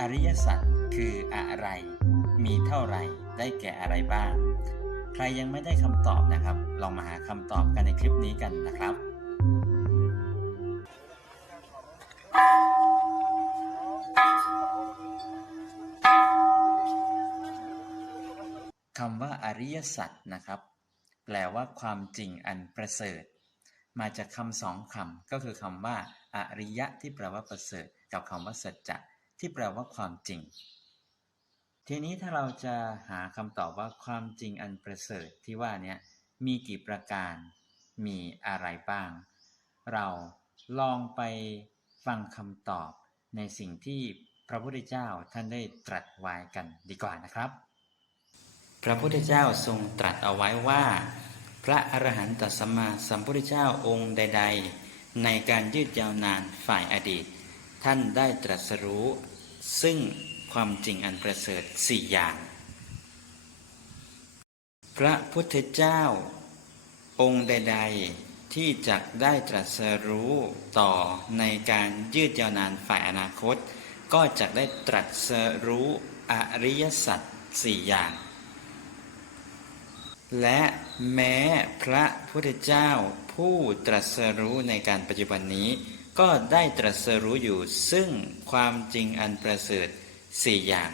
อริยสัจคืออะไร มีเท่าไหร่ ได้แก่อะไรบ้าง ใครยังไม่ได้คำตอบนะครับ ลองมาหาคำตอบกันในคลิปนี้กันนะครับคำว่าอริยสัจนะครับ แปลว่าความจริงอันประเสริฐ มาจากคำสองคำก็คือคำว่า อริยะที่แปลว่าประเสริฐ กับคำว่าสัจจะ ที่แปลว่าความจริง ทีนี้ถ้าเราจะหาคำตอบว่าความจริงอันประเสริฐที่ว่านี้มีกี่ประการ มีอะไรบ้าง เราลองไปฟังคำตอบในสิ่งที่พระพุทธเจ้าท่านได้ตรัสไว้กันดีกว่านะครับ พระพุทธเจ้าทรงตรัสเอาไว้ว่า พระอรหันตสัมมาสัมพุทธเจ้าองค์ใด ๆ ในการยืดยาวนานฝ่ายอดีต ท่านได้ตรัสรู้ ซึ่งความจริงอันประเสริฐสี่อย่าง พระพุทธเจ้า องค์ใด ๆ ที่จะได้ตรัสรู้ต่อในการยืดยาวนานฝ่ายอนาคต ก็จะได้ตรัสรู้อริยสัจสี่อย่าง และแม้พระพุทธเจ้าผู้ตรัสรู้ในการปัจจุบันนี้ ก็ได้ตรัสรู้อยู่ซึ่งความจริงอันประเสริฐสี่อย่าง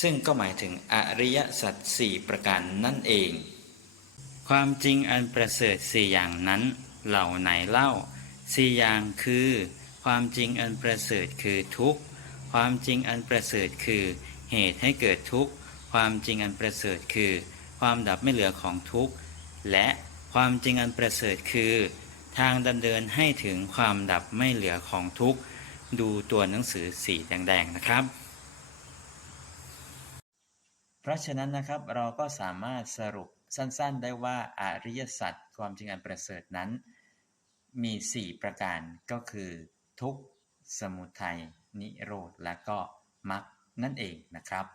ซึ่งก็หมายถึงอริยสัจสี่ประการนั่นเอง ความจริงอันประเสริฐสี่อย่างนั้นเหล่าไหนเล่าสี่อย่างคือ ความจริงอันประเสริฐคือทุกข์ ความจริงอันประเสริฐคือเหตุให้เกิดทุกข์ ความจริงอันประเสริฐคือ ความดับไม่เหลือของทุกข์ และความจริงอันประเสริฐคือ ทางดำเนินให้ถึงความดับไม่เหลือของทุกข์ ดูตัวหนังสือสีแดง ๆ นะครับ เพราะฉะนั้นนะครับเราก็สามารถสรุปสั้นๆ ได้ว่าอริยสัจความจริงอันประเสริฐนั้น มี 4 ประการก็คือ ทุกข์ สมุทัย นิโรธ และก็มรรคนั่นเองนะครับ